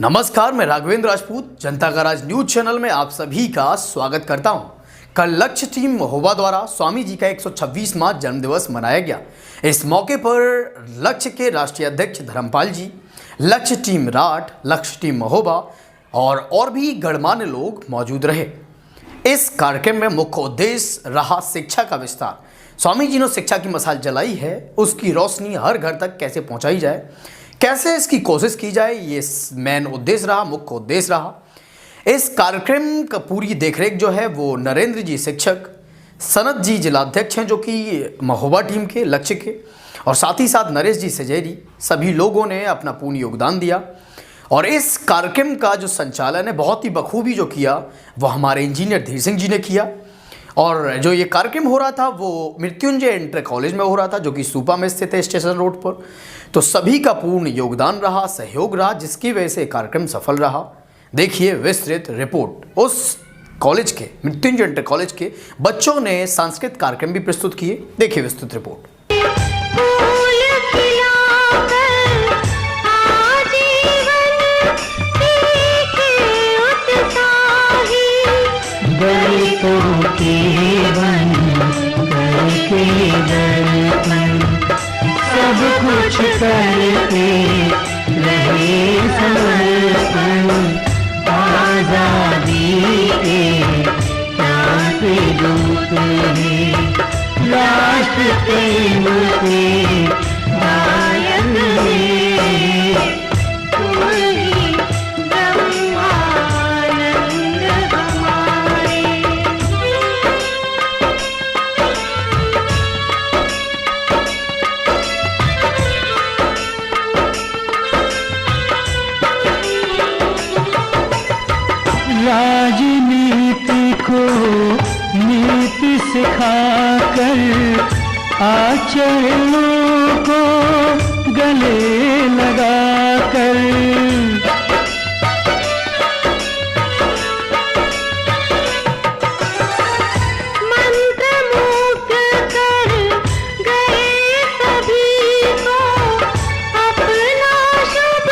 नमस्कार, मैं राघवेंद्र राजपूत जनता का राज न्यूज चैनल में आप सभी का स्वागत करता हूं। कल लक्ष्य टीम महोबा द्वारा स्वामी जी का 126वां जन्मदिवस मनाया गया। इस मौके पर लक्ष्य के राष्ट्रीय अध्यक्ष धर्मपाल जी, लक्ष्य टीम राठ, लक्ष्य टीम महोबा और भी गणमान्य लोग मौजूद रहे। इस कार्यक्रम में मुख्य उद्देश्य रहा शिक्षा का विस्तार। स्वामी जी ने शिक्षा की मशाल जलाई है, उसकी रोशनी हर घर तक कैसे पहुंचाई जाए, कैसे इसकी कोशिश की जाए, ये मेन उद्देश्य रहा, मुख्य उद्देश्य रहा। इस कार्यक्रम का पूरी देखरेख जो है वो नरेंद्र जी शिक्षक, सनत जी जिलाध्यक्ष हैं जो कि महोबा टीम के लक्ष्य के, और साथ ही साथ नरेश जी सजेरी, सभी लोगों ने अपना पूर्ण योगदान दिया। और इस कार्यक्रम का जो संचालन है बहुत ही बखूबी जो किया वो हमारे इंजीनियर धीर सिंह जी ने किया। और जो ये कार्यक्रम हो रहा था वो मृत्युंजय इंटर कॉलेज में हो रहा था जो कि सूपा में स्थित है, स्टेशन रोड पर। तो सभी का पूर्ण योगदान रहा, सहयोग रहा, जिसकी वजह से कार्यक्रम सफल रहा। देखिए विस्तृत रिपोर्ट। उस कॉलेज के, मृत्युंजय इंटर कॉलेज के बच्चों ने सांस्कृतिक कार्यक्रम भी प्रस्तुत किए। देखिए विस्तृत रिपोर्ट। दलितों के बन करके दर्पण सब कुछ करके रहे समर्पण। आजादी के प्राण दूत है, राष्ट्र प्रेम के गायक है। राजनीति को नीति सिखाकर आचरणों को गले लगाकर मंत्रमुग्ध कर गए सभी को अपना शुभ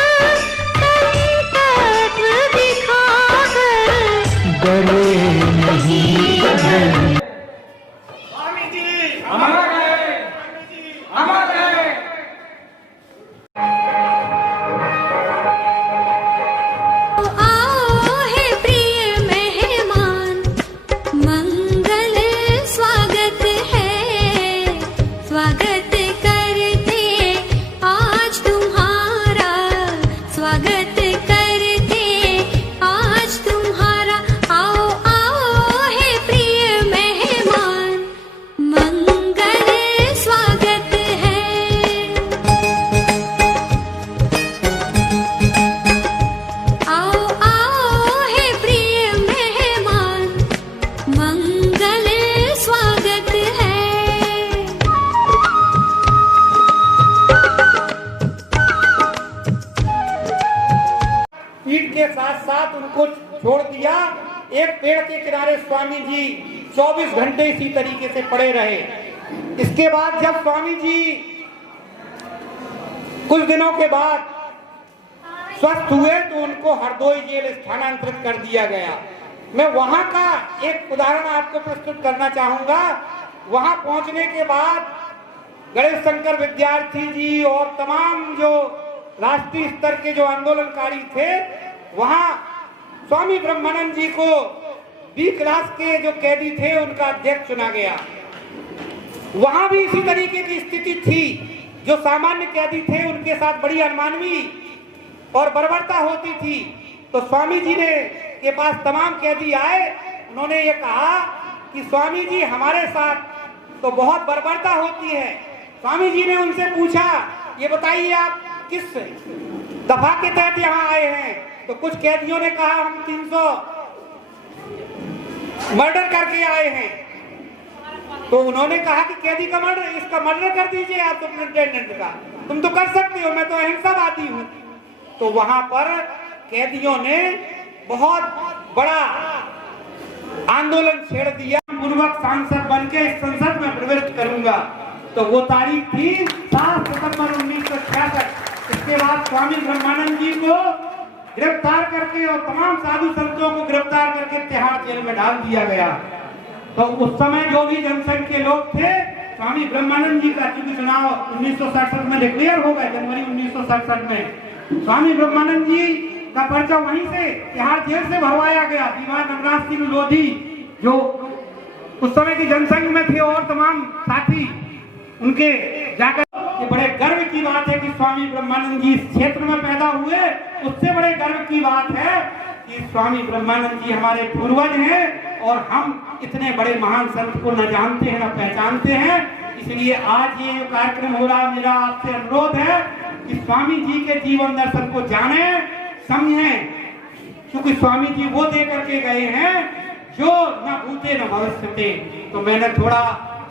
संकल्प दिखाकर। डरे नहीं स्वामी जी अमर है, स्वामी जी अमर है। आओ है प्रिय मेहमान, मंगल स्वागत है, स्वागत करते आज तुम्हारा, स्वागत करते आज तुम्हारा। आओ आओ है प्रिय मेहमान, मंगल स्वागत है। आओ आओ है प्रिय मेहमान, मंगल स्वागत है। पीठ के साथ साथ उनको छोड़ दिया। एक पेड़ के किनारे स्वामी जी 24 घंटे इसी तरीके से पड़े रहे। इसके बाद जब स्वामी जी कुछ दिनों के बाद स्वस्थ हुए तो उनको हरदोई जेल स्थानांतरित कर दिया गया। मैं वहां का एक उदाहरण आपको प्रस्तुत करना चाहूंगा। वहां पहुंचने के बाद गणेश शंकर विद्यार्थी जी और तमाम जो राष्ट्रीय स्तर के जो आंदोलनकारी थे, वहां स्वामी ब्रह्मानंद जी को बी क्लास के जो कैदी थे उनका अध्यक्ष चुना गया। वहां भी इसी तरीके की स्थिति थी। जो सामान्य कैदी थे उनके साथ बड़ी अनमानवी और बर्बरता होती थी। तो स्वामी जी ने के पास तमाम कैदी आए। उन्होंने ये कहा कि स्वामी जी हमारे साथ तो बहुत बर्बरता होती है। स्वामी जी ने उनसे पूछा, ये बताइए आप किस दफा के तहत यहाँ आए हैं? तो कुछ कैदियों ने कहा हम 300 मर्डर करके आए हैं। तो उन्होंने कहा कि कैदी का मर्डर, इसका मर्डर कर दीजिए आप सुपरिंटेंडेंट का, तुम तो कर सकते हो, मैं तो अहिंसावादी हूँ। तो वहां पर कैदियों ने बहुत बड़ा आंदोलन छेड़ दिया। पूर्वक सांसद बन के संसद में प्रवेश करूंगा। तो वो तारीख थी 7 सितंबर 1966। इसके बाद स्वामी ब्रह्मानंद जी को गिरफ्तार करके और तमाम साधु संतों को गिरफ्तार करके तिहाड़ जेल में डाल दिया गया। तो उस समय जो भी जनसंघ के लोग थे, स्वामी ब्रह्मानंद जी का चूंकि चुनाव 1967 में डिक्लेयर हो गया, जनवरी 1967 में स्वामी ब्रह्मानंद जी का पर्चा वहीं से तिहाड़ जेल से भरवाया गया। दीवान नवनाथ सिंह लोधी जो उस समय की जनसंघ में थे और तमाम साथी उनके जाकर, ये बड़े गर्व की बात है कि स्वामी ब्रह्मानंद जी इस क्षेत्र में पैदा हुए। उससे बड़े गर्व की बात है कि स्वामी ब्रह्मानंद जी हमारे पूर्वज हैं और हम इतने बड़े महान संत को न जानते हैं न पहचानते हैं। इसलिए आज ये जो कार्यक्रम हो रहा है, मेरा आपसे अनुरोध है कि स्वामी जी के जीवन दर्शन को जाने समझें, क्योंकि स्वामी जी वो दे करके गए हैं जो न भूते न भविष्यते। तो मैंने थोड़ा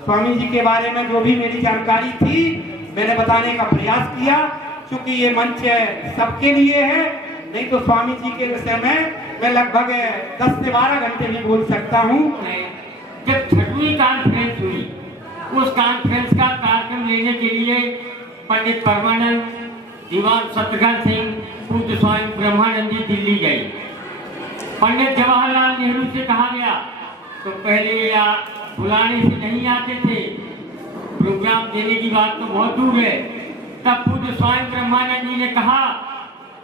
स्वामी जी के बारे में जो भी मेरी जानकारी थी मैंने बताने का प्रयास किया, क्योंकि ये मंच सबके लिए है। नहीं तो स्वामी जी के विषय में मैं लगभग 10 से 12 घंटे भी बोल सकता हूँ। जब 6वीं कॉन्फ्रेंस हुई, उस कॉन्फ्रेंस का कार्यक्रम लेने के लिए पंडित परमानंद, दीवान सत्यगन सिंह, पूज्य स्वामी ब्रह्मानंद जी दिल्ली गए। पंडित जवाहरलाल नेहरू से कहा गया, तो पहले या बुलाने से नहीं आते थे, प्रोग्राम देने की बात तो बहुत दूर है। तब पूज्य स्वामी ब्रह्मानंद जी ने कहा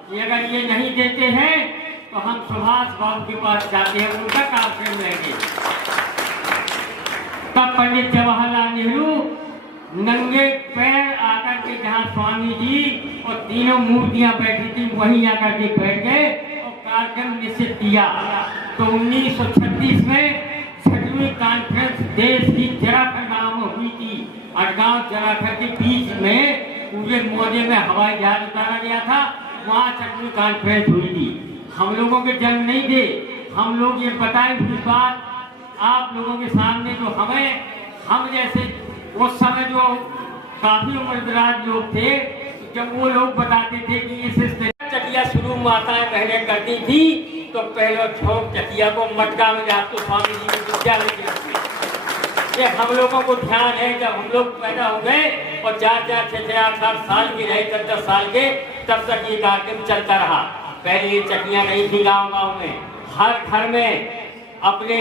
कि अगर ये नहीं देते हैं तो हम सुभाष बाबू के पास जाते हैं, उनका कार्यक्रम रहेंगे। तब पंडित जवाहरलाल नेहरू नंगे पैर आकर के जहाँ स्वामी जी और तीनों मूर्तियां बैठी थी वहीं आकर के बैठ गए और कार्यक्रम निश्चित किया। तो 1936 में 6वीं कॉन्फ्रेंस देश की जराखंड गांव में हुई थी। अड़गांव जराखंड के बीच में पूरे मोजे में हवाई जहाज उतारा गया था, वहाँ 6वीं कॉन्फ्रेंस हुई थी। हम लोगों के जन्म नहीं थे, हम लोग ये बताए हुई बात आप लोगों के सामने जो हम जैसे उस समय जो काफी उम्रदराज लोग थे, जब वो लोग बताते थे कि इस चकिया शुरू माताएं बहनें करती थी, तो पहले छोट चकिया को मटका में जहाँ तो स्वामी जी ने विद्यालय ये हम लोगों को ध्यान है। जब हम लोग पैदा हो गए और 4-4, 6-6, 8-8 साल के रहे, 10-10 साल के, तब तक ये कार्यक्रम चलता रहा। पहले ये चक्कियां नहीं थी गांव में, हर घर में अपने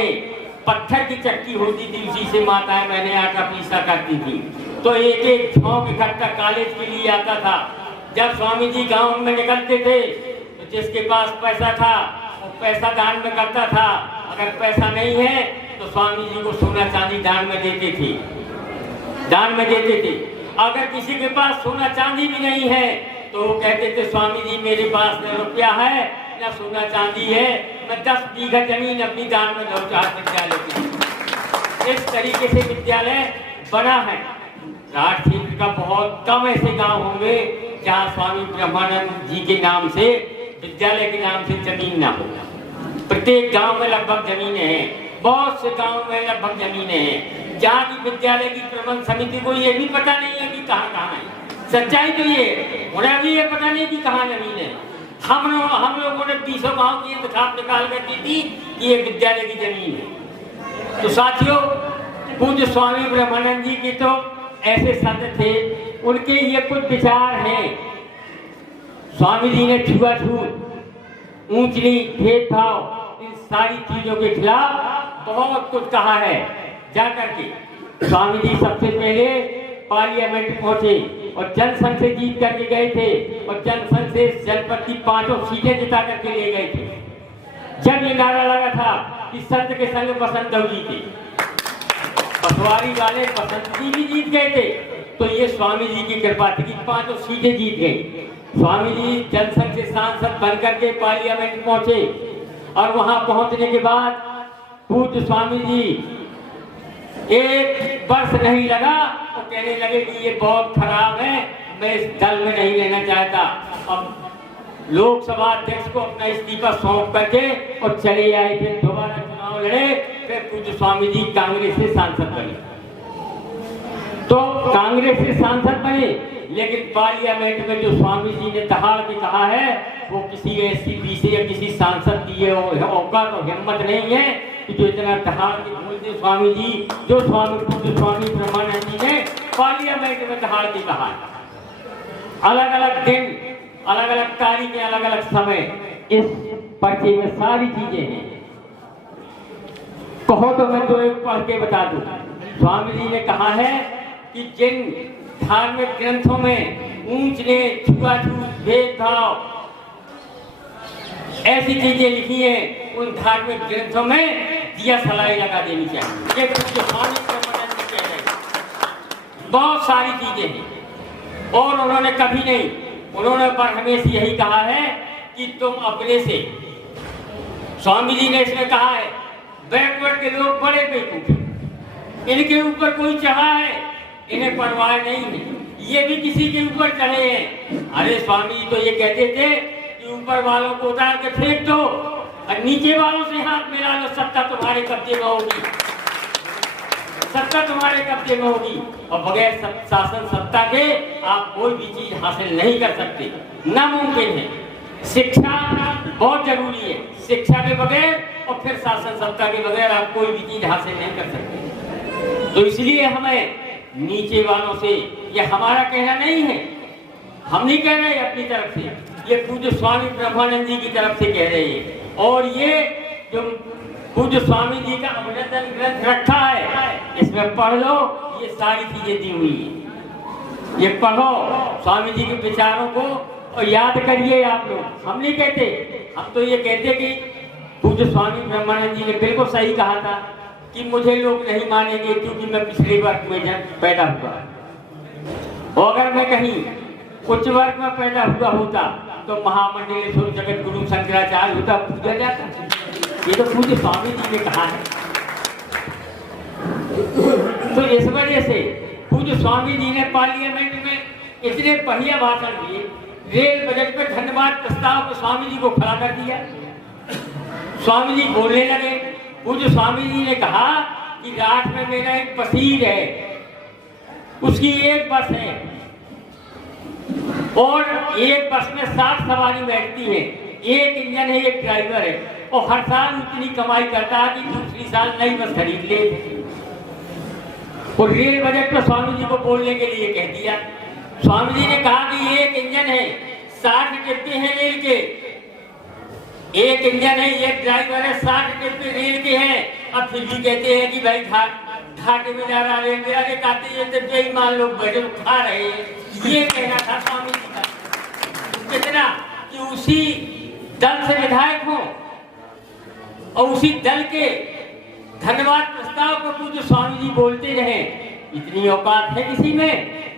पत्थर की चक्की होती थी, उसी से माताएं बहनें आटा पीसा करती थी। तो एक छौंक इकट्ठा कॉलेज के लिए आता था। जब स्वामी जी गांव में निकलते थे तो जिसके पास पैसा था वो पैसा दान में करता था, अगर पैसा नहीं है तो स्वामी जी को सोना चांदी दान में देते थे। अगर किसी के पास सोना चांदी भी नहीं है तो वो कहते थे स्वामी जी मेरे पास न रुपया है न सोना चांदी है, मैं 10 बीघा जमीन अपनी दान में दो चार विद्यालय की। इस तरीके से विद्यालय बना है। राठ क्षेत्र का बहुत कम ऐसे गांव होंगे जहां स्वामी ब्रह्मानंद जी के नाम से, विद्यालय के नाम से जमीन ना हो। प्रत्येक गांव में लगभग जमीनें हैं, बहुत से गांव में लगभग जमीनें हैं। जहाँ की विद्यालय की प्रबंध समिति को ये भी पता नहीं है कि कहाँ कहाँ है। सच्चाई तो ये, उन्हें भी ये पता नहीं कि कहाँ जमीन है। हम लोगों ने 20 गांव की इंतखाब निकाल कर दी थी कि ये विद्यालय की जमीन है। तो साथियों, पूज्य स्वामी ब्रह्मानंद जी के तो ऐसे संत थे, उनके ये कुछ विचार हैं। स्वामी जी ने छुआछूत, ऊंच नीच, भेदभाव, इन सारी चीजों के खिलाफ बहुत कुछ कहा है। जाकर के स्वामी जी सबसे पहले पार्लियामेंट पहुंचे और जनसंघ से जीत करके गए थे और जनसंघ से जनपद की 5 सीटें जिता करके ले गए थे। जब ये नारा लगा था कि संत के संग बसंत जी थे, पटवारी वाले बसंत जी भी जीत गए थे, तो ये स्वामी जी की कृपा थी कि 5 सीटें जीत गई। स्वामी जी जनसंघ से सांसद बनकर के पार्लियामेंट पहुंचे और वहां पहुंचने के बाद पूज्य स्वामी जी 1 वर्ष नहीं लगा तो कहने लगे कि ये बहुत खराब है, मैं इस दल में नहीं लेना चाहता। अब लोकसभा अध्यक्ष को अपना इस्तीफा सौंप करके और चले आए थे, दोबारा चुनाव लड़े, फिर पूज्य स्वामी जी कांग्रेस से सांसद बने। तो कांग्रेस से सांसद बने, लेकिन पार्लियामेंट में जो स्वामी जी ने दहाड़ के कहा है वो किसी SC या किसी सांसद की औकात और हिम्मत नहीं है कि जो इतना दहाड़ के बोलते स्वामी जी, जो स्वामी ब्रह्मानंद जी ने पार्लियामेंट में दहाड़ के कहा। अलग अलग दिन, अलग अलग तारीखें, अलग अलग समय, इस पर्चे में सारी चीजें हैं। कहो तो मैं तो एक पढ़ के बता दूं। स्वामी जी ने कहा है कि जिन धार्मिक ग्रंथों में ऊंच नीच, छुआछूत, भेदभाव ऐसी चीजें लिखी हैं, उन धार्मिक ग्रंथों में दिया सलाई लगा देनी चाहिए। ये जो स्वामी ब्रह्मानंद जी कह रहे हैं, बहुत सारी चीजें हैं। और उन्होंने कभी नहीं, उन्होंने पर हमेशा यही कहा है कि तुम अपने से, स्वामी जी ने इसमें कहा है बैकवर्ड के लोग बड़े बेवकूफ हैं, इनके ऊपर कोई चढ़ा है, इन्हें परवाह नहीं है, ये भी किसी के ऊपर चढ़े हैं। अरे स्वामी जी तो ये कहते थे कि ऊपर वालों को उतार के फेंक दो और नीचे वालों से हाथ मिला लो, सत्ता तुम्हारे कब्जे में होगी, सत्ता तुम्हारे कब्जे में होगी। और बगैर शासन सत्ता के आप कोई भी चीज हासिल नहीं कर सकते, नामुमकिन है। शिक्षा बहुत जरूरी है, शिक्षा के बगैर और फिर शासन सत्ता के बगैर आप कोई भी चीज हासिल नहीं कर सकते। तो इसलिए हमें नीचे वालों से, ये हमारा कहना नहीं है, हम नहीं कह रहे अपनी तरफ से, ये पूज्य स्वामी ब्रह्मानंद जी की तरफ से कह रहे हैं। और ये जो पूज्य स्वामी जी का अभिनंदन ग्रंथ रखा है, इसमें पढ़ लो, ये सारी चीजें दी हुई है। ये पढ़ो, स्वामी जी के विचारों को और याद करिए आप लोग। हम नहीं कहते, हम तो ये कहते कि पूज्य स्वामी ब्रह्मानंद जी ने बिल्कुल सही कहा था कि मुझे लोग नहीं मानेंगे क्योंकि मैं पिछले वर्ग में पैदा हुआ। और अगर मैं कहीं उच्च वर्ग में पैदा हुआ होता तो महामंडलेश्वर जगत गुरु शंकराचार्य होता, पूजा जाता। ये तो पूज्य स्वामी जी ने कहा है। तो इस वजह से पूज्य स्वामी जी ने पार्लियामेंट में इतने बढ़िया भाषण दिए, रेल बजट पर धन्यवाद प्रस्ताव को स्वामी जी को खड़ा कर दिया। स्वामी जी बोलने लगे। पूज्य स्वामी जी ने कहा कि रात में मेरा एक पसीर है, उसकी एक बस है और एक बस में 60 सवारी बैठती है, एक इंजन है, एक ड्राइवर है, और हर साल उतनी कमाई करता है कि दूसरी साल नई बस खरीद ले। और रेल बजट पर स्वामी जी को बोलने के लिए कह दिया। स्वामी जी ने कहा कि एक इंजन है, 60 डिब्बे हैं रेल के, एक इंजन है, एक ड्राइवर है, 60 डिब्बे रेल के हैं। अब फिर भी कहते हैं कि भाई घाटे में जा रहा रेलवे, आगे कहते हैं तो बेईमान लोग बैठे खा रहे हैं। ये कहना था स्वामी जी का। कितना कि उसी दल से विधायक हो और उसी दल के धन्यवाद प्रस्ताव को पूज्य स्वामी जी बोलते रहे। इतनी औकात है किसी में?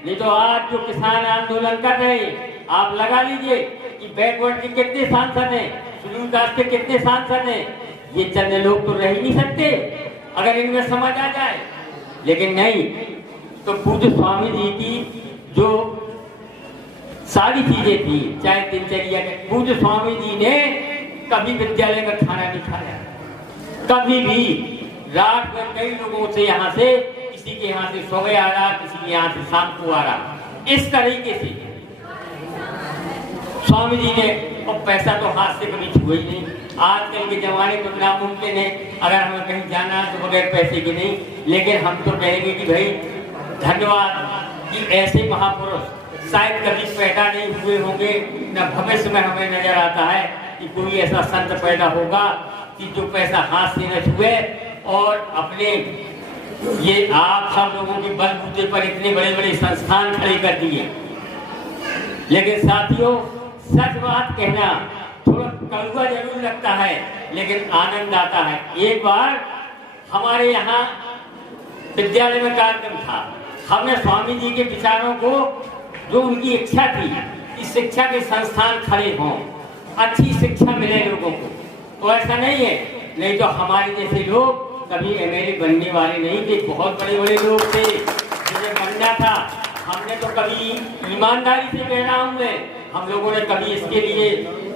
नहीं तो आज जो किसान आंदोलन कर रहे हैं, आप लगा लीजिए कि बैकवर्ड के कितने सांसद हैं, शेड्यूल कास्ट के कितने सांसद हैं। ये चंद लोग तो रह ही नहीं सकते अगर इनमें समझ आ जाए। लेकिन नहीं, तो पूज्य स्वामी जी की जो सारी चीजें थी, चाहे दिनचर्या के, पूज्य स्वामी जी ने कभी विद्यालय में खाना नहीं खाया, कभी भी। रात में कई लोगों से यहाँ से, किसी के यहाँ से सुबह आ रहा, किसी के यहाँ से शाम को आ रहा, इस तरीके से स्वामी जी ने। और पैसा तो हाथ से कभी छुआ ही नहीं। आजकल के जमाने में नामुमकिन है, अगर हमें कहीं जाना है तो बगैर पैसे के नहीं। लेकिन हम तो कहेंगे कि भाई धन्यवाद कि ऐसे महापुरुष शायद कभी पैदा नहीं हुए होंगे, न भविष्य में हमें नजर आता है कि कोई ऐसा संत पैदा होगा कि जो पैसा हाथ से न छुए और अपने ये आप सब लोगों के बलबूते पर इतने बड़े बड़े संस्थान खड़े कर दिए। लेकिन साथियों, सच बात कहना थोड़ा कड़वा जरूर लगता है, लेकिन आनंद आता है। एक बार हमारे यहाँ विद्यालय में कार्यक्रम था, हमने स्वामी जी के विचारों को, जो उनकी इच्छा थी कि शिक्षा के संस्थान खड़े हों, अच्छी शिक्षा मिले लोगों को, तो ऐसा नहीं है। नहीं तो हमारे जैसे लोग कभी एमएलए बनने वाले नहीं थे, बहुत बड़े बड़े लोग थे जिन्हें बनना था। हमने तो कभी, ईमानदारी से कह रहा हूँ मैं, हम लोगों ने कभी इसके लिए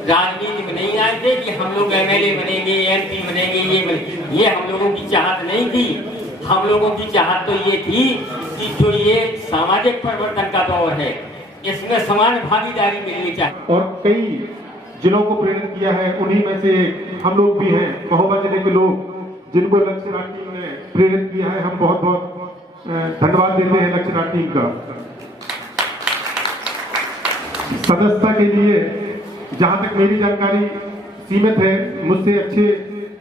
राजनीति में नहीं आए थे कि हम लोग एमएलए बनेंगे, एमपी बनेंगे, ये हम लोगों की चाहत नहीं थी। हम लोगों की चाहत तो ये थी कि जो ये सामाजिक परिवर्तन का दौर है, इसमें समान भागीदारी मिलनी चाहिए। और कई जिलों को प्रेरित किया है, उन्हीं में से हम लोग भी हैं, महोबा जिले के लोग जिनको लक्ष्य राज टीम ने प्रेरित किया है। हम बहुत बहुत धन्यवाद देते हैं लक्ष्य राज टीम का। सदस्यता के लिए जहां तक मेरी जानकारी सीमित है। मुझसे अच्छे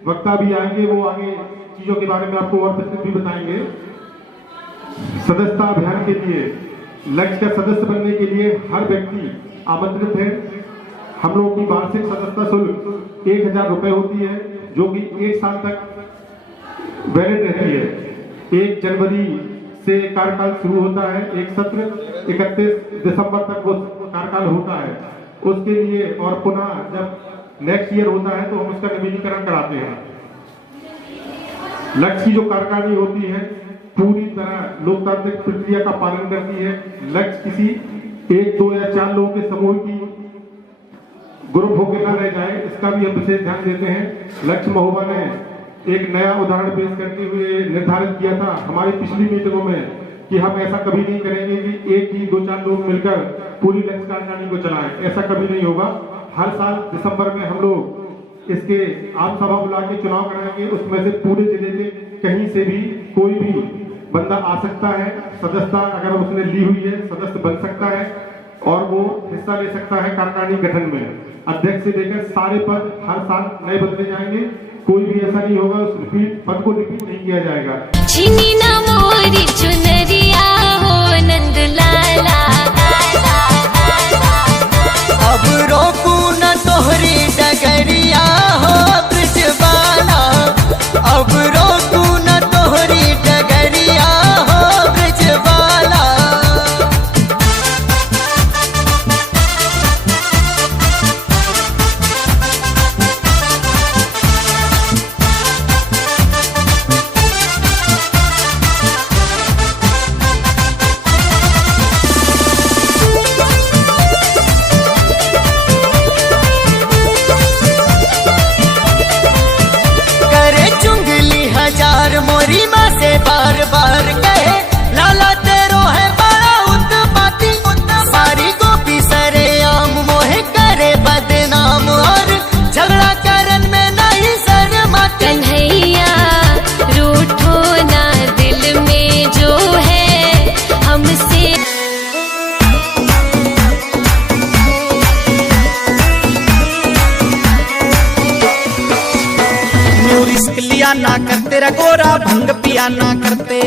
वक्ता भी आएंगे, वो आगे चीजों के बारे में आपको और विस्तृत भी बताएंगे। सदस्यता अभियान के लिए लक्ष्य का सदस्य बनने के लिए हर व्यक्ति आमंत्रित है। हम लोगों की वार्षिक सदस्यता शुल्क 1000 रुपए होती है, जो कि 1 साल तक वैलिड रहती है। 1 जनवरी से कार्यकाल शुरू होता है, एक सत्र 31 दिसंबर तक वो कार्यकाल होता है। उसके लिए और पुनः जब नेक्स्ट ईयर होता है तो हम उसका नवीनीकरण कराते हैं। लक्ष्य की जो कार्यकारिणी होती है पूरी तरह लोकतांत्रिक प्रक्रिया का पालन करती है। लक्ष्य किसी 1, 2 या 4 लोगों के समूह की ग्रुप होकर न रह जाए, इसका भी हम विशेष ध्यान देते हैं। लक्ष्य महोबा ने एक नया उदाहरण पेश करते हुए निर्धारित किया था हमारी पिछली मीटिंगों में कि हम ऐसा कभी नहीं करेंगे कि एक ही 2-4 लोग मिलकर पूरी लक्ष्य कार्यकारिणी को चलाएं। ऐसा कभी नहीं होगा। हर साल दिसंबर में हम लोग इसके आम सभा बुला के चुनाव कराएंगे। उसमें से पूरे जिले के कहीं से भी कोई भी बंदा आ सकता है। सदस्यता अगर उसने ली हुई है, सदस्य बन सकता है और वो हिस्सा ले सकता है कार्यकारिणी गठन में। अध्यक्ष से लेकर सारे पद हर साल नए बदले जाएंगे। कोई भी ऐसा नहीं होगा उस पद को रिपीट नहीं किया जाएगा। छिनी ना मोरी चुनरिया हो नंद लाला, अब रोकू न तोहरी डगरिया हो ब्रजबाला, अब रोकू न तोहरी डगरिया हो ब्रजबाला। मोरी माँ से बार बार कहे लाला तेरो है बड़ा उत्पाती, सारी गोपी सरे आम मोहे करे बदनाम और झगड़ा करन में नहीं शर्माते। कन्हैया रूठो ना दिल में जो है हमसे। रिस्क लिया ना करते रे गोरा, भंग पिया ना करते,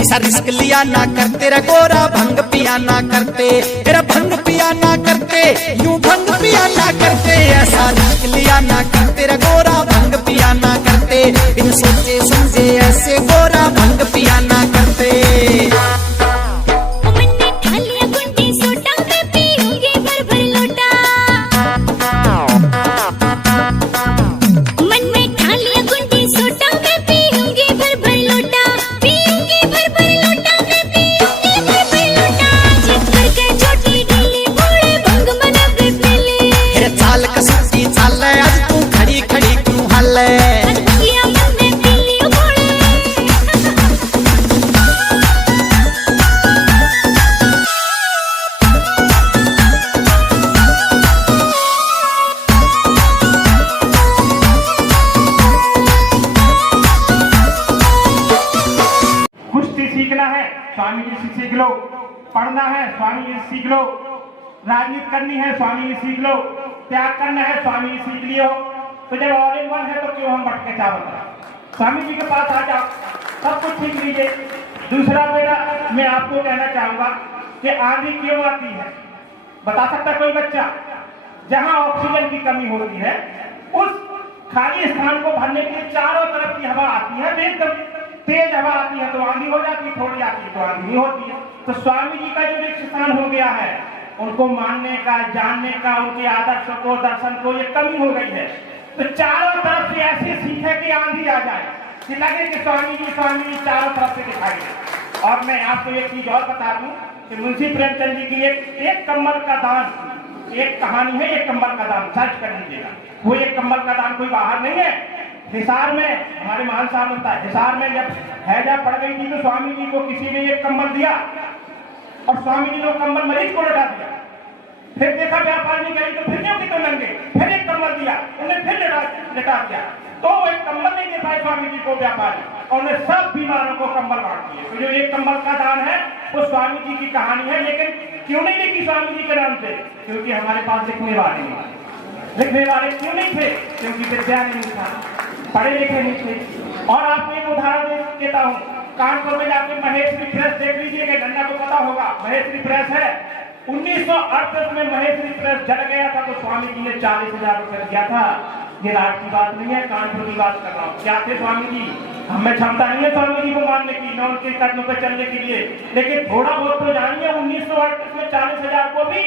ऐसा रिस्क लिया ना करते रे गोरा, भंग पिया ना करते, तेरा भंग पिया ना करते, यूं भंग पिया ना करते, ऐसा रिस्क लिया ना करते रे गोरा, भंग पिया ना करते, बिन सोचे समझे ऐसे गोरा भंग पिया ना करते। स्वामी जी से सीख लो, पढ़ना है स्वामी जी से सीख लो, राजनीति करनी है स्वामी जी सीख लो, त्याग करना है स्वामी जी सीख लियो। तो जब ऑल इन वन है तो क्यों हम भटके चावल करें? स्वामी जी के पास आ जाओ, सब कुछ सीख लीजिए। दूसरा बेटा मैं आपको कहना चाहूंगा कि आंधी क्यों आती है, बता सकता कोई बच्चा? जहां ऑक्सीजन की कमी होती है उस खाली स्थान को भरने के लिए चारों तरफ की हवा आती है, एकदम तेज हवा आती है तो आंधी हो जाती है, थोड़ी आती है तो आंधी नहीं होती है। तो स्वामी जी का जो रिक्त स्थान हो गया है, उनको मानने का, जानने का, उनके आदर्शों को, दर्शन को ये कमी हो गई है। तो चारों तरफ से ऐसी सीखे कि आंधी आ जाए कि लगे कि स्वामी जी चारों तरफ से दिखाई दे। और मैं आपको एक चीज और बता दूं कि मुंशी प्रेमचंद जी की एक कम्बल का दान, एक कहानी है, एक कम्बल का दान, सर्च कर लीजिएगा। वो एक कम्बल का दान कोई बाहर नहीं है, हिसार में हमारे महान साहब होता है। हिसार में जब हैजा पड़ गई थी तो स्वामी जी को किसी ने एक कंबल दिया और स्वामी जी ने कंबल मरीज को लटा दिया। फिर देखा व्यापार नहीं करी तो फिर क्यों कितने लंगे, फिर एक कंबल दिया, उन्हें फिर लटा दिया। तो वो एक कंबल नहीं दे पाए स्वामी जी को व्यापारी, और उन्हें सब बीमारों को कंबल बांट दिए। तो जो एक कंबल का दान है वो स्वामी जी की कहानी है, लेकिन क्यों नहीं लिखी स्वामी जी के नाम से? क्योंकि हमारे पास लिखने वाले नहीं, लिखने वाले क्यों नहीं थे? क्योंकि विद्या नहीं था, पढ़े लिखे नहीं थे। और आपको एक उदाहरण देता हूँ, कानपुर में जाके महेश्वरी प्रेस देख लीजिएगा, डंडा को पता होगा, महेश्वरी प्रेस है। 1938 में महेश्वरी प्रेस जल गया था तो स्वामी जी ने 40,000 रुपये दिया था। ये राज की बात नहीं है, कानपुर की बात कर रहा हूँ। क्या थे स्वामी जी? हमें क्षमता नहीं है स्वामी जी को मानने की, न उनके कदमों पर चलने के लिए, लेकिन थोड़ा बहुत तो जानिए। 1938 में 40,000 को भी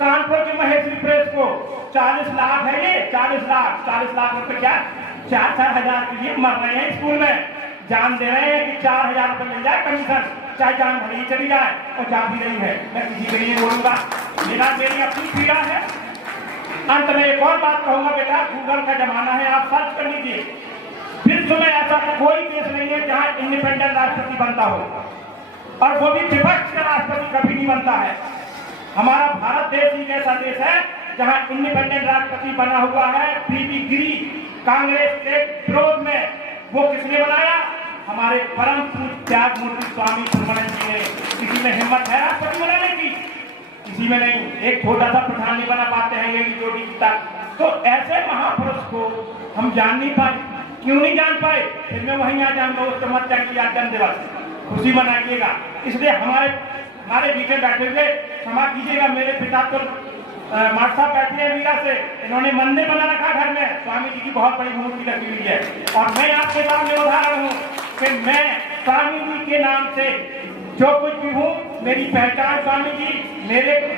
कानपुर की महेश्वरी प्रेस को 40 लाख है, ये 40 लाख रुपए क्या 4-4 हजार के लिए मर रहे हैं स्कूल में, जान दे रहे हैं कि 4,000 रुपए मिल जाए कमीशन, चाहे जान भरी चली जाए, और जा भी रही है। मैं किसी के लिए बोलूंगा, मेरी अपनी पीड़ा है। अंत में एक और बात कहूंगा, बेटा गूगल का जमाना है, आप सर्च कर लीजिए। विश्व में ऐसा कोई देश नहीं है जहां इंडिपेंडेंट राष्ट्रपति बनता हो, और वो भी विपक्ष का राष्ट्रपति कभी नहीं बनता है। हमारा भारत देश ही ऐसा देश है जहां इंडिपेंडेंट राष्ट्रपति बना हुआ है। पीवी गिरी कांग्रेस के विरोध में, वो किसने बनाया? हमारे परम पूज्य त्याग मूर्ति स्वामी परमानंद जी ने। किसी में हिम्मत है राष्ट्रपति बनाने की? किसी में नहीं। एक छोटा सा प्रधान नहीं बना पाते हैं ये जोड़ी की तक। तो ऐसे महापुरुष को हम जान नहीं पाए। क्यों नहीं जान पाए? फिर मैं वहीं आ जाऊंगा, उसको मत जाइए, जन्म दिवस खुशी मनाइएगा। इसलिए हमारे बीच में बैठे हुए क्षमा कीजिएगा, मेरे पिता तो माट साहब बैठे हैं मीरा से, इन्होंने मंदिर बना रखा घर में, स्वामी जी की बहुत बड़ी मूर्ति लगी हुई है। और मैं आपके सामने उदाहरण हूँ कि मैं स्वामी जी के नाम से जो कुछ भी हूँ, मेरी पहचान स्वामी जी,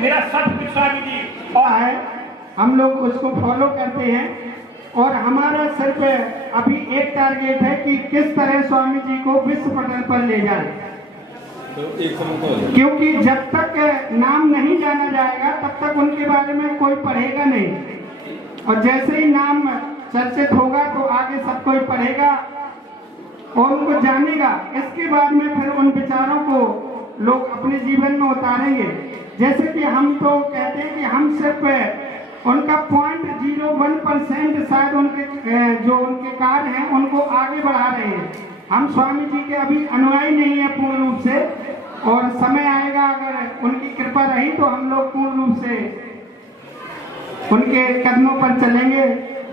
मेरा सब कुछ स्वामी जी और है। हम लोग उसको फॉलो करते हैं, और हमारा सिर्फ अभी एक टारगेट है कि किस तरह स्वामी जी को विश्व पटल पर ले जाए। क्योंकि जब तक नाम नहीं जाना जाएगा तब तक उनके बारे में कोई पढ़ेगा नहीं, और जैसे ही नाम चर्चित होगा तो आगे सब कोई पढ़ेगा और उनको जानेगा। इसके बाद में फिर उन विचारों को लोग अपने जीवन में उतारेंगे। जैसे कि हम तो कहते हैं कि हम सिर्फ उनका 0.01% शायद उनके जो उनके कार्य हैं उनको आगे बढ़ा रहे हैं। हम स्वामी जी के अभी अनुयायी नहीं है पूर्ण रूप से, और समय आएगा अगर उनकी कृपा रही तो हम लोग पूर्ण रूप से उनके कदमों पर चलेंगे।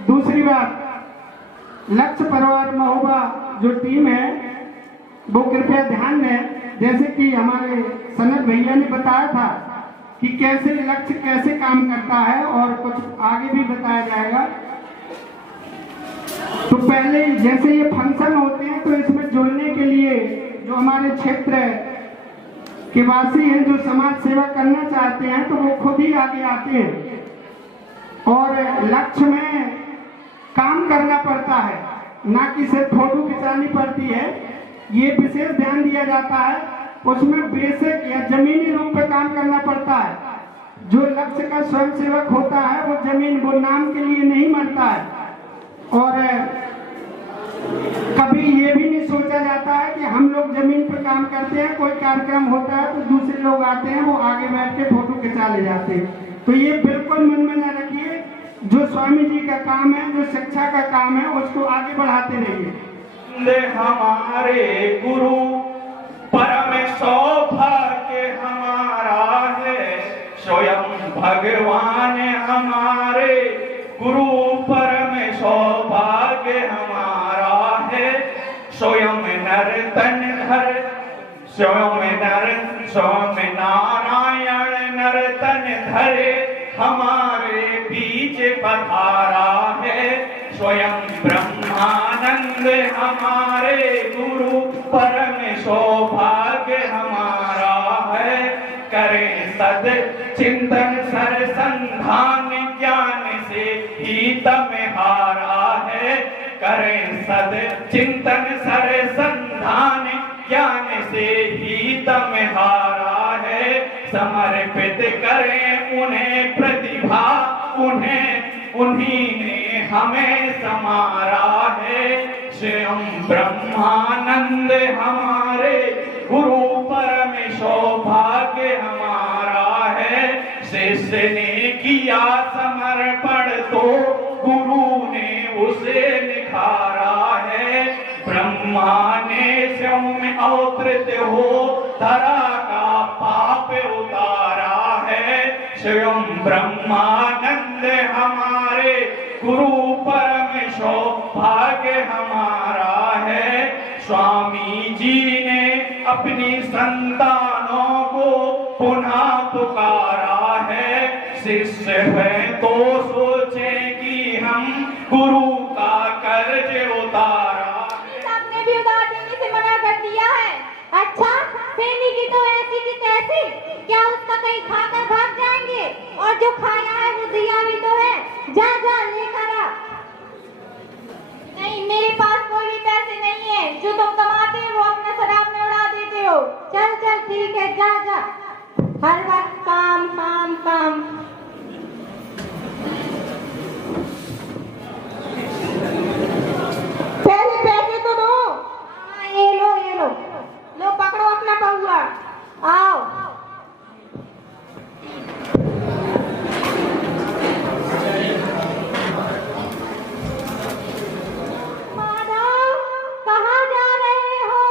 दूसरी बात, लक्ष्य परिवार महोबा जो टीम है वो कृपया ध्यान दें। जैसे कि हमारे सनत भैया ने बताया था कि कैसे लक्ष्य कैसे काम करता है, और कुछ आगे भी बताया जाएगा। तो पहले जैसे ये फंक्शन होते हैं तो इसमें जुड़ने के लिए जो हमारे क्षेत्र के वासी हैं, जो समाज सेवा करना चाहते हैं, तो वो खुद ही आगे आते हैं और लक्ष्य में काम करना पड़ता है, ना कि सिर्फ फोटो खिंचानी पड़ती है। ये विशेष ध्यान दिया जाता है, उसमें बेसिक या जमीनी रूप पे काम करना पड़ता है। जो लक्ष्य का स्वयं सेवक होता है वो जमीन, वो नाम के लिए नहीं मरता है। और कभी ये भी नहीं सोचा जाता है कि हम लोग जमीन पर काम करते हैं, कोई कार्यक्रम होता है तो दूसरे लोग आते हैं, वो आगे बैठ के फोटो खिंचा ले जाते हैं। तो ये बिल्कुल मन में न रखिए। जो स्वामी जी का काम है, जो शिक्षा का काम है, उसको आगे बढ़ाते रहिए। हमारे गुरु परम सौभाग्य हमारा है, स्वयं भगवान हमारे गुरु परम सौभाग्य हमारा है। स्वयं नर तन धर, स्वयं नारायण नर तन धरे हमारे बीच पधारा है। स्वयं ब्रह्मानंद हमारे गुरु परम सौभाग्य हमारा है। करें सद चिंतन सर संधान ज्ञान से ही तमहारा है। करें सद चिंतन सर संधान ज्ञान से ही तमहारा है। समर्पित करें उन्हें प्रतिभा, उन्हीं ने हमें समारा है। स्वयं ब्रह्मानंद हमारे गुरु परम सौभाग्य हमारा है। शिष्य ने किया समर्पण तो गुरु ने उसे निखारा है। ब्रह्मा ने स्वयं अवतरित हो धरा का पाप उतारा स्वयं ब्रह्मानंद हमारे गुरु परम सौभाग्य हमारा है। स्वामी जी ने अपनी संतानों को पुनः पुकारा है। शिष्य है तो सोचे कि हम गुरु का कर्ज उतारा। आपने भी उधार देने से मना कर दिया है। अच्छा, प्रेमी की तो ऐसी की तैसी, क्या उसका कहीं खाकर भाग जाएंगे? और जो खाया है वो दिया भी तो है, जा जा लेकर आ। नहीं, मेरे पास कोई भी पैसे नहीं है। जो तुम कमाते हो वो अपना शराब में उड़ा देते हो। चल चल ठीक है, जा जा। हर वक्त काम काम काम। पहले पैसे तो दो। हाँ, ये लो ये लो। लो पकड़ो अपना पहुआ, आओ। माधव, कहाँ जा रहे हो?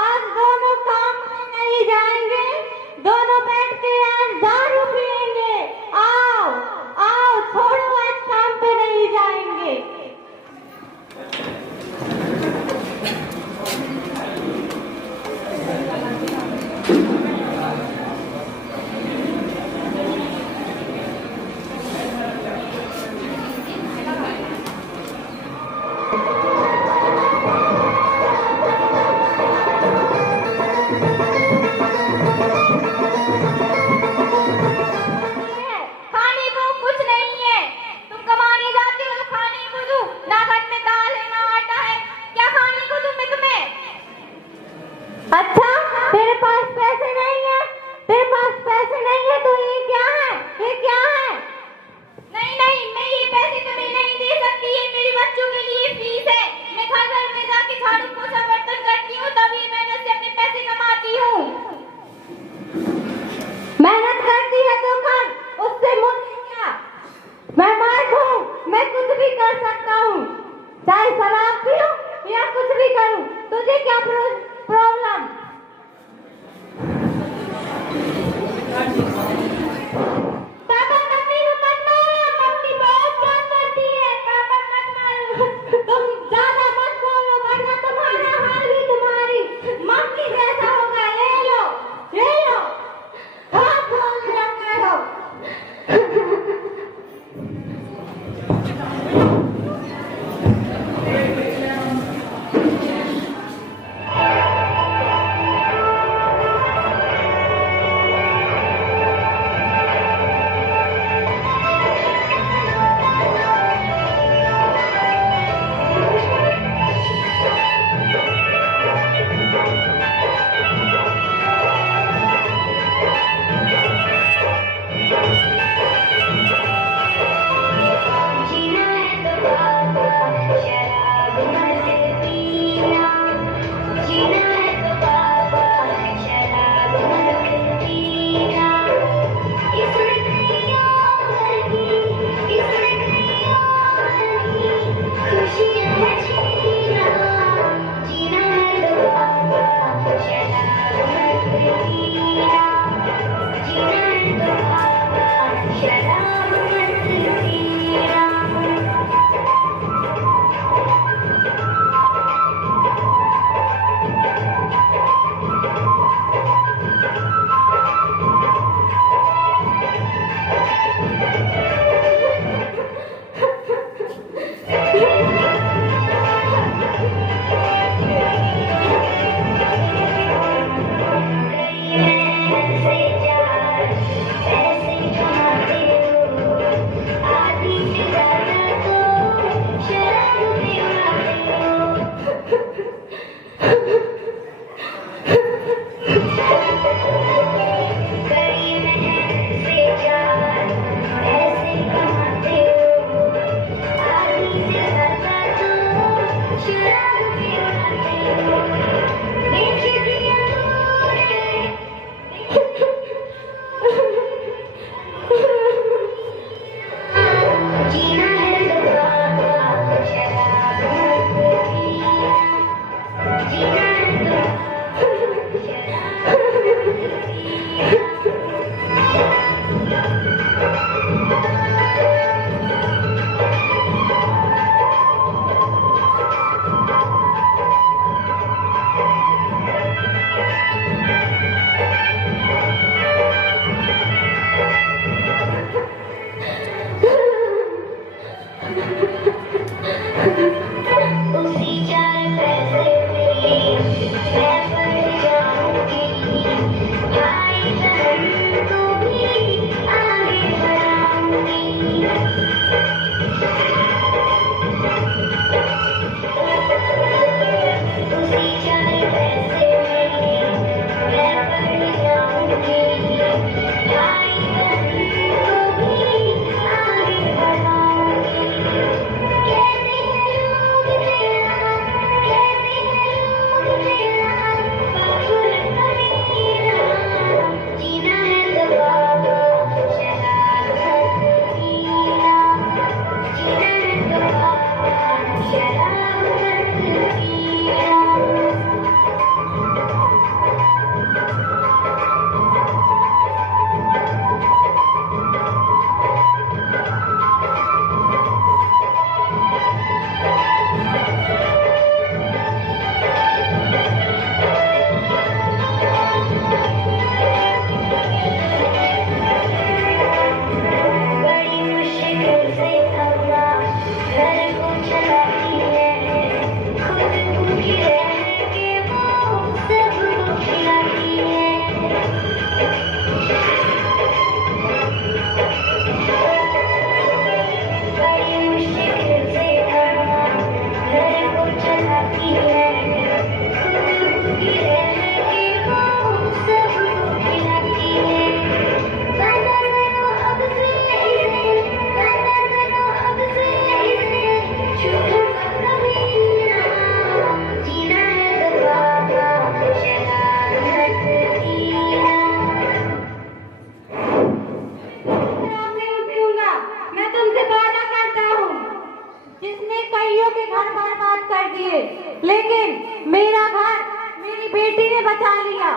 आज दोनों काम में नहीं जाएंगे, दोनों बैठ के आज दारू पिएंगे। आओ आओ, छोड़ो, आज काम पे नहीं जाएंगे। खाने को कुछ नहीं है। तुम कमाने जाते हो तो खाने को दूं, ना घर में दाल है ना आटा है, क्या खाने को दूं मैं तुम्हें? अच्छा, तेरे पास पैसे नहीं है? तेरे पास पैसे नहीं है तो ये क्या है? ये क्या है? नहीं नहीं, मैं ये पैसे तुम्हें नहीं दे सकती। ये मेरे बच्चों के लिए फीस है। मैं घर घर में जाके झाड़ू पोछा बर्तन करती हूँ, तभी मेहनत से अपने पैसे कमाती हूँ। मेहनत करती है तो कर, उससे मुझे क्या? मैं मर्द हूँ, मैं कुछ भी कर सकता हूँ। चाहे शराब पीऊं या कुछ भी करूँ, तुझे क्या प्रॉब्लम? पापा मम्मी को मत मारो, मम्मी बहुत प्यार करती है। पापा मत मारो, तुम ज्यादा मत बोलो वरना तुम्हारा हाल भी तुम्हारी मम्मी जैसा होगा। ले लो ले लो, हाथ खोल रखे हो। लेकिन मेरा घर मेरी बेटी ने बचा लिया।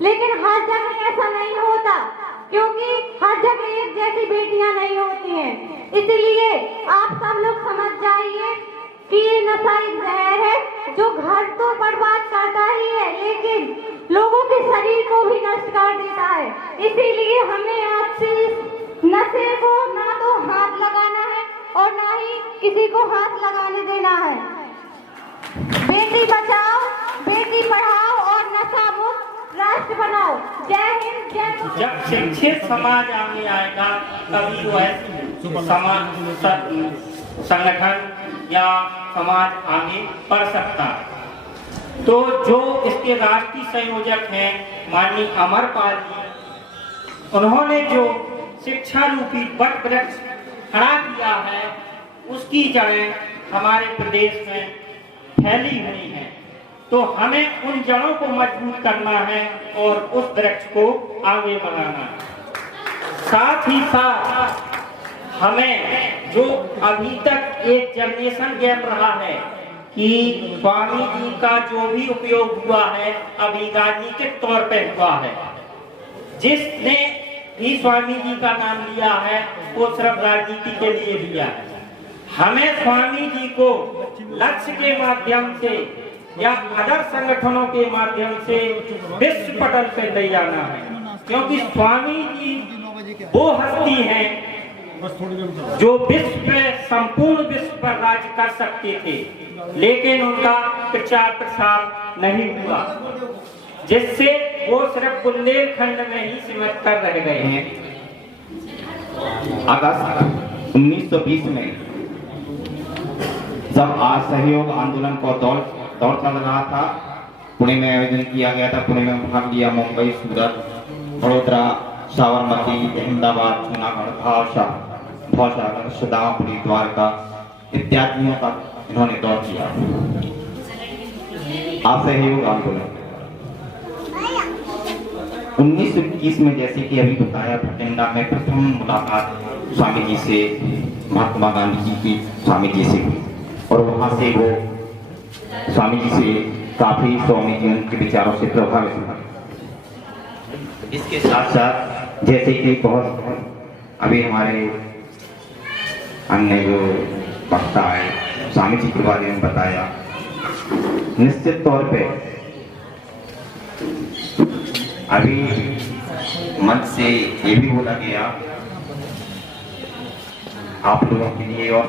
लेकिन हर जगह ऐसा नहीं होता, क्योंकि हर जगह एक जैसी बेटियां नहीं होती हैं। इसलिए आप सब लोग समझ जाइए कि ये नशा एक जहर है जो घर तो बर्बाद करता ही है, लेकिन लोगों के शरीर को भी नष्ट कर देता है। इसीलिए हमें आपसे इस नशे को ना तो हाथ लगाना है और ना ही किसी को हाथ लगाने देना है। बेटी बचाओ, बेटी पढ़ाओ और नशा मुक्त राष्ट्र बनाओ। जय हिंद, जय भारत। जब शिक्षित समाज आगे आएगा तभी वह समाज संगठन या समाज आगे बढ़ सकता है। तो जो इसके राष्ट्रीय संयोजक हैं माननीय अमरपाल जी, उन्होंने जो शिक्षा रूपी वट वृक्ष खड़ा किया है उसकी जड़ें हमारे प्रदेश में फैली हुई हैं। तो हमें उन जड़ों को मजबूत करना है और उस वृक्ष को आगे बढ़ाना है। साथ ही साथ हमें जो अभी तक एक जनरेशन गैप रहा है कि स्वामी जी का जो भी उपयोग हुआ है अभी राजनीतिक तौर पर हुआ है। जिसने भी स्वामी जी का नाम लिया है वो सिर्फ राजनीति के लिए लिया है। हमें स्वामी जी को लक्ष्य के माध्यम से या अदर संगठनों के माध्यम से विश्व पटल पे ले जाना है, क्योंकि स्वामी जी वो हस्ती हैं जो विश्व पे संपूर्ण विश्व पर राज्य कर सकते थे, लेकिन उनका प्रचार प्रसार नहीं हुआ, जिससे वो सिर्फ बुंदेलखंड में ही सीमित कर रह गए हैं। अगस्त 1920 में जब असहयोग आंदोलन को दौर चल रहा था, पुणे में आयोजन किया गया था। पुणे में भाग लिया मुंबई, सूरत, वडोदरा, साबरमती, अहमदाबाद, जूनागढ़, भौसागर, सदापुरी, द्वारका इत्यादियों का इन्होंने दौर किया। असहयोग आंदोलन 1921 में जैसे कि अभी बताया भटिंडा में प्रथम मुलाकात स्वामी जी से, महात्मा गांधी जी की स्वामी जी से हुई और वहां से वो स्वामी जी से काफी स्वामी जी उनके विचारों से प्रभावित हुआ। इसके साथ साथ जैसे कि बहुत अभी हमारे अन्य जो वक्ता है स्वामी जी के बारे में बताया, निश्चित तौर पे अभी मंच से ये भी बोला गया आप लोगों के लिए और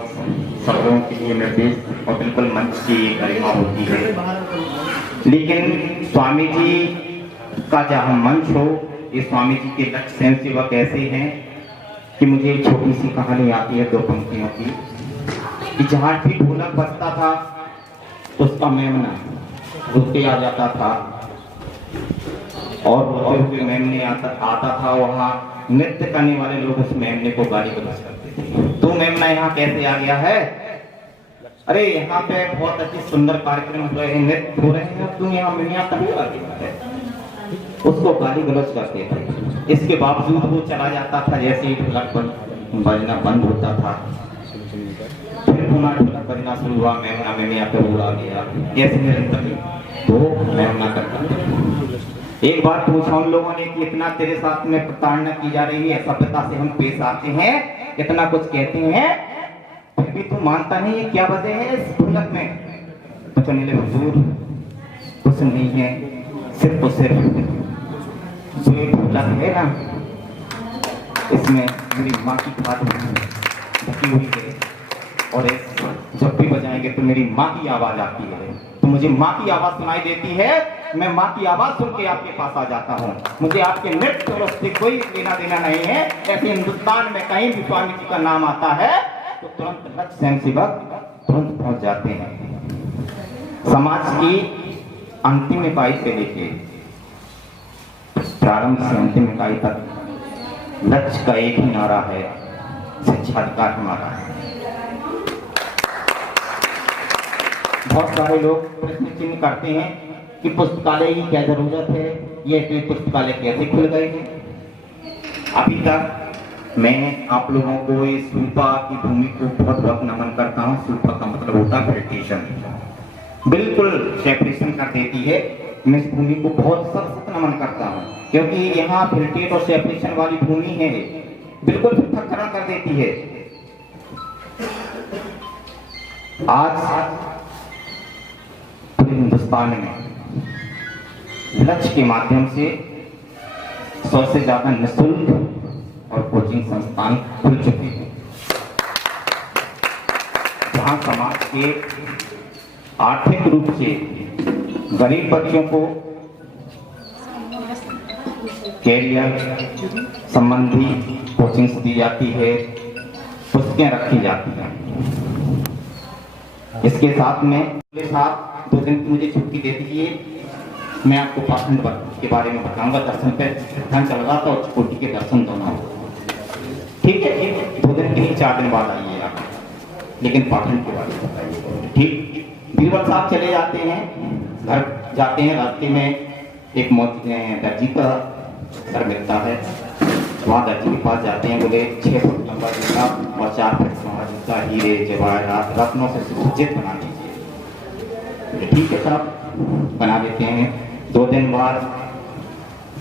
सब लोगों के लिए निर्देश और बिल्कुल मंच की गरिमा होती है, लेकिन स्वामी जी का जहाँ मंच हो, ये स्वामी जी के लक्ष्य स्वयं सेवक ऐसे हैं कि मुझे एक छोटी सी कहानी आती है 2 पंक्तियों की, कि जहाँ भी ढोलक बजता था तो उसका मेमना रुके आ जाता था और रोते हुए मेमने आता था, वहाँ नृत्य करने वाले लोग उस मेमने को गाली गलौज करते थे। तो मेमना यहाँ कैसे आ गया है? अरे यहाँ पे बहुत अच्छी सुंदर कार्यक्रम हो रहे हैं, नृत्य हो रहे हैं, तुम यहाँ मेमना तभी आ गया है, उसको गाली गलौज करते थे। इसके बावजूद वो चला जाता था, जैसे ही ढोलक बजना बंद होता था फिर पुनः ढोलक बजना शुरू हुआ, मेमना मेमना पे उड़ा गया, ऐसे निरंतर वो मेमना करता था। एक बार पूछा उन लोगों ने कि इतना तेरे साथ में प्रताड़ना की जा रही है, सभ्यता से हम पेश आते हैं, इतना कुछ कहते हैं, फिर भी तू मानता नहीं है, क्या वजह है इस ढोलक में? तो चले हुजूर कुछ नहीं है, सिर्फ तो सिर्फ जो ये ढोलक है ना, इसमें मेरी माँ की खाद ढकी हुई है और जब भी बजाएंगे तो मेरी माँ की आवाज आती है, तो मुझे माँ की आवाज सुनाई देती है, मैं माँ की आवाज सुन के आपके पास आ जाता हूँ, मुझे आपके नृत्य और उससे कोई लेना देना नहीं है। ऐसे हिंदुस्तान में कहीं भी स्वामी जी का नाम आता है तो तुरंत लक्ष्य स्वयं सेवक तुरंत पहुंच जाते हैं। समाज की अंतिम इकाई से लेके प्रारंभ से अंतिम इकाई तक लक्ष्य का एक ही नारा है, शिक्षाधिकार हमारा है। बहुत सारे लोग प्रश्न चिन्ह करते हैं कि पुस्तकालय की क्या जरूरत है, ये पुस्तकालय कैसे खुल गए हैं। अभी तक मैं आप लोगों को इस सूपा की भूमि को बहुत बहुत नमन करता हूँ। सूपा का मतलब होता है फिल्ट्रेशन, बिल्कुल सेपरेशन कर देती है। मैं इस भूमि को बहुत सख्त नमन करता हूँ, क्योंकि यहाँ फिल्ट्रेट और सेपरेशन वाली भूमि है, बिल्कुल पृथक्करण कर देती है। आज पूरे हिंदुस्तान में लक्ष्य के माध्यम से 100 से ज्यादा निःशुल्क और कोचिंग संस्थान खुल चुके हैं, जहां समाज के आर्थिक रूप से गरीब बच्चों को कैरियर संबंधी कोचिंग दी जाती है, पुस्तकें रखी जाती हैं। इसके साथ में मेरे साथ 2 दिन की मुझे छुट्टी दे दीजिए, मैं आपको पाखंड के बारे में बताऊंगा। दर्शन पे ध्यान चल रहा था और कोटि के दर्शन दोनों, ठीक है? 2 दिन के लिए 4 दिन बाद आइए आप, लेकिन पाखंड के बारे में बताइए, ठीक? बीरबल साहब चले जाते हैं, घर जाते हैं, रास्ते में एक दर्जी का घर मिलता है, वहाँ दर्जी के पास जाते हैं, बोले 6 फुट लंबा जूता और 4 फुट लंबा जूता हीरे जवाहरात रत्नों से सुसज्जित बना दीजिए। ठीक है साहब, बना देते हैं। 2 दिन बाद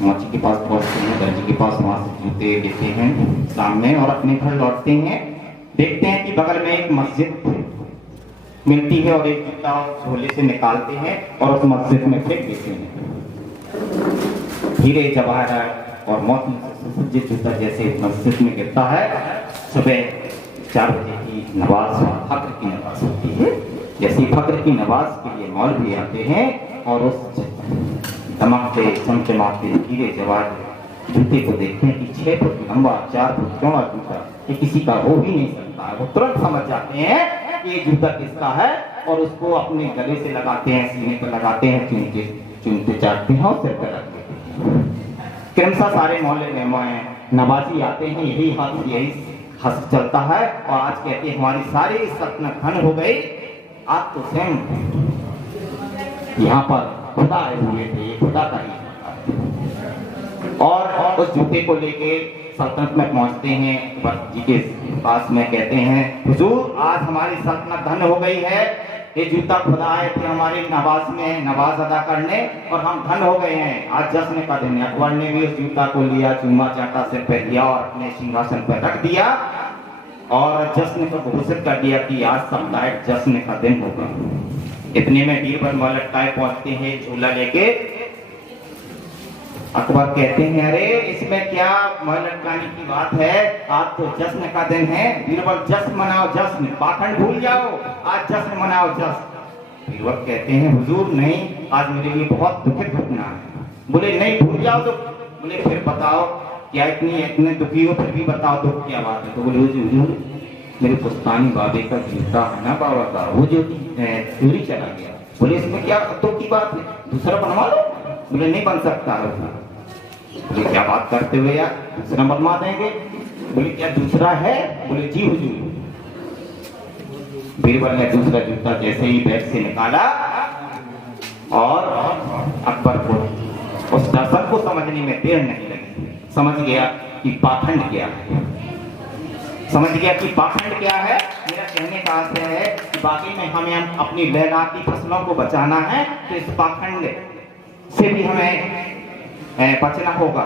मोची के पास पहुंचते हैं, दर्जी के पास, वहां से जूते लेते हैं सामने और अपने घर लौटते हैं। देखते हैं कि बगल में एक मस्जिद मिलती है और एक जूता झोले से निकालते हैं और उस मस्जिद में फेंक देते हैं। हीरे जवाहरात और मौत से सुसज्जित जूता जैसे मस्जिद में गिरता है। सुबह 4 बजे की नमाज, फक्र की नमाज होती है। जैसे फक्र की नमाज के लिए मौलवी आते हैं और उस चमकते चमचमाते हीरे जवाहर जूते को देखते हैं कि 6 फुट लंबा 4 फुट चौड़ा जूता ये किसी का हो ही नहीं सकता। वो तुरंत समझ जाते हैं कि ये जूता किसका है और उसको अपने गले से लगाते हैं, सीने पर लगाते हैं, चुनते चाटते हैं और सिर पर रख देते हैं। क्रमशः सारे मोहल्ले में नवाजी आते हैं, यही हंस चलता है और आज कहते हैं हमारी सारी सपना धन हो गई। आज तो स्वयं यहाँ पर खुदा आए हुए थे, खुदा का ही और उस जूते को लेके सल्तनत में पहुंचते हैं, जी के पास में कहते हैं हुजूर आज हमारी सल्तनत धन हो गई है, ये जूता खुदा आए थे हमारे नवाज में नवाज अदा करने और हम धन हो गए हैं। आज जश्न का दिन है। अकबर ने भी उस जूता को लिया, चूमा चाटा सिर पे दिया और अपने सिंहासन पर रख दिया और जश्न को घोषित कर दिया कि आज साप्ताहिक जश्न का दिन होगा। इतने में बीरबल मलटकाए पहुंचते हैं झूला लेके। अकबर कहते हैं अरे इसमें क्या महल लटकाने की बात है, आज तो जश्न का दिन है। बीरबल जश्न मनाओ जश्न, पाखंड भूल जाओ, आज जश्न मनाओ जश्न। बीरबल कहते हैं हुजूर नहीं, आज मेरे लिए बहुत दुखित घटना है। बोले नहीं भूल जाओ तो बोले फिर बताओ क्या इतने दुखी हो, फिर भी बताओ दुख क्या बात है। तो बोले हुजूर मेरे पुस्तानी बाबे का जूता है ना बाबा का, वो जो चोरी चला गया। बोले इसमें क्या दुख की बात है, दूसरा बनवा लो। बोले नहीं बन सकता है। बोले क्या बात करते हुए यार, दूसरा बनवा देंगे। बोले क्या दूसरा है? बोले जी हुजूर। बीरबल ने दूसरा जूता जैसे ही बैग से निकाला और अकबर को उस दर्शन को समझने में देर नहीं लगी। समझ गया कि पाखंड क्या है, समझ गया कि पाखंड क्या है। मेरा कहने का आशय है कि बाकी में हमें अपनी लहराती फसलों को बचाना है तो इस पाखंड से भी हमें बचना होगा।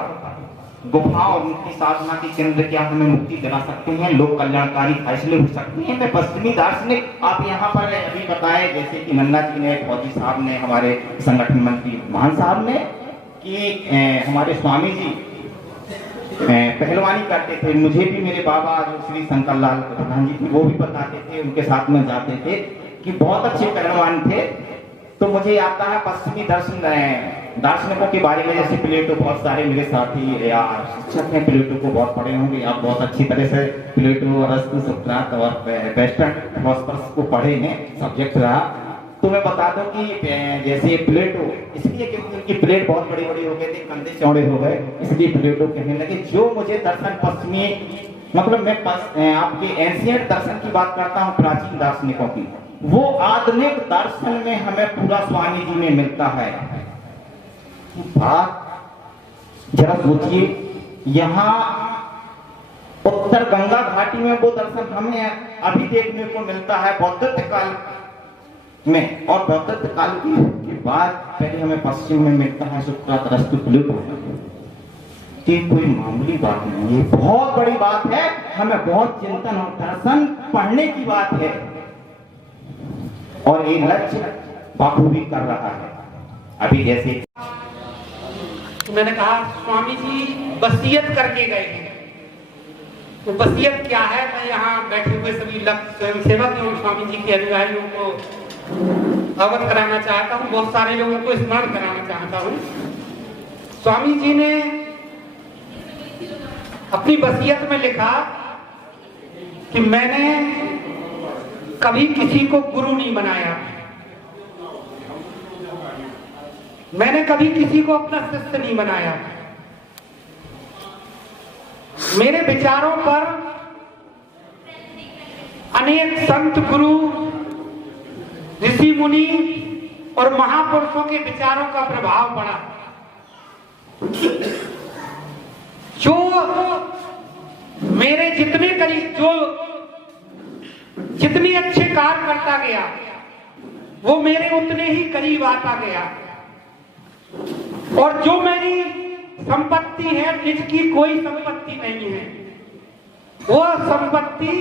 गुफा और मुक्ति साधना के केंद्र क्या हमें मुक्ति दिला सकते हैं, लोक कल्याणकारी फैसले हो सकते हैं। मैं पश्चिमी दार्शनिक आप यहाँ पर अभी बताए जैसे कि नन्ना जी ने, फौजी साहब ने, हमारे संगठन मंत्री मान साहब ने कि हमारे स्वामी जी पहलवानी करते थे। मुझे भी मेरे बाबा जो श्री शंकर लाल प्रधान जी थे वो भी बताते थे, उनके साथ में जाते थे कि बहुत अच्छे पहलवान थे। तो मुझे आता है पश्चिमी दार्शनिकों के बारे में, जैसे प्लेटो, बहुत सारे मेरे साथी या शिक्षक हैं प्लेटो को बहुत पढ़े होंगे आप, बहुत अच्छी तरह से प्लेटो, अरस्तु, सोक्रात और वेस्टर्न फिलोसफर्स को पढ़े हैं, सब्जेक्ट रहा। तो मैं बता दूं कि जैसे प्लेटो, इसलिए क्योंकि उनकी प्लेट बहुत बड़ी बड़ी हो गई थी, कंधे चौड़े हो गए, इसलिए प्लेटो कहने लगे जो मुझे दर्शन पश्चिमी, मतलब मैं आपके एंशिएंट दर्शन की बात करता हूँ, प्राचीन दार्शनिकों की, वो आधुनिक दर्शन में हमें पूरा स्वामी जी में मिलता है। बात जरा सोचिए, यहाँ उत्तर गंगा घाटी में वो दर्शन हमें अभी देखने को मिलता है बौद्धत्व काल में, और बौद्धत्व काल के बाद पहले हमें पश्चिम में मिलता है सुकरात, अरस्तु, प्लेटो। ये कोई मामूली बात नहीं, ये बहुत बड़ी बात है। हमें बहुत चिंतन और दर्शन पढ़ने की बात है और ये लक्ष्य बखूबी कर रहा है। अभी जैसे तो मैंने कहा स्वामी जी वसीयत करके गए हैं, तो वसीयत क्या है, मैं यहाँ बैठे हुए सभी स्वयंसेवक एवं स्वामी जी के अनुयायियों को अवगत कराना चाहता हूँ, बहुत सारे लोगों को स्मरण कराना चाहता हूँ। स्वामी जी ने अपनी वसीयत में लिखा कि मैंने कभी किसी को गुरु नहीं बनाया, मैंने कभी किसी को अपना शिष्य नहीं बनाया। मेरे विचारों पर अनेक संत, गुरु, ऋषि मुनि और महापुरुषों के विचारों का प्रभाव पड़ा। जो मेरे जितने करीब, जो जितने अच्छे कार्य करता गया वो मेरे उतने ही करीब आता गया, और जो मेरी संपत्ति है, निज की कोई संपत्ति नहीं है, वो संपत्ति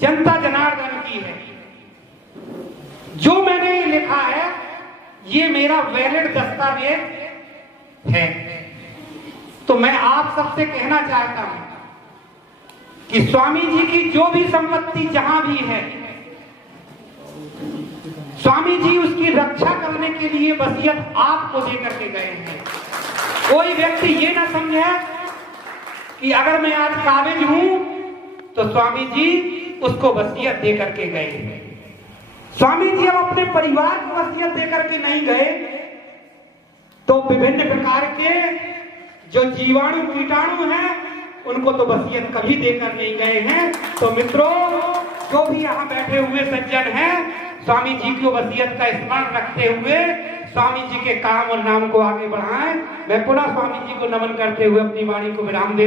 जनता जनार्दन की है। जो मैंने लिखा है ये मेरा वैलिड दस्तावेज है। तो मैं आप सबसे कहना चाहता हूं कि स्वामी जी की जो भी संपत्ति जहां भी है, स्वामी जी उसकी रक्षा करने के लिए वसीयत आपको दे करके गए हैं। कोई व्यक्ति ये ना समझे कि अगर मैं आज काबिज हूं तो स्वामी जी उसको वसीयत दे करके गए हैं। स्वामी जी अब अपने परिवार को वसीयत दे करके नहीं गए, तो विभिन्न प्रकार के जो जीवाणु कीटाणु हैं उनको तो वसीयत कभी देकर नहीं गए हैं। तो मित्रों, जो भी यहाँ बैठे हुए सज्जन हैं, स्वामी जी की वसीयत का स्मरण रखते हुए स्वामी जी के काम और नाम को आगे बढ़ाएं। मैं पुनः स्वामी जी को नमन करते हुए अपनी वाणी को विराम देता हूं।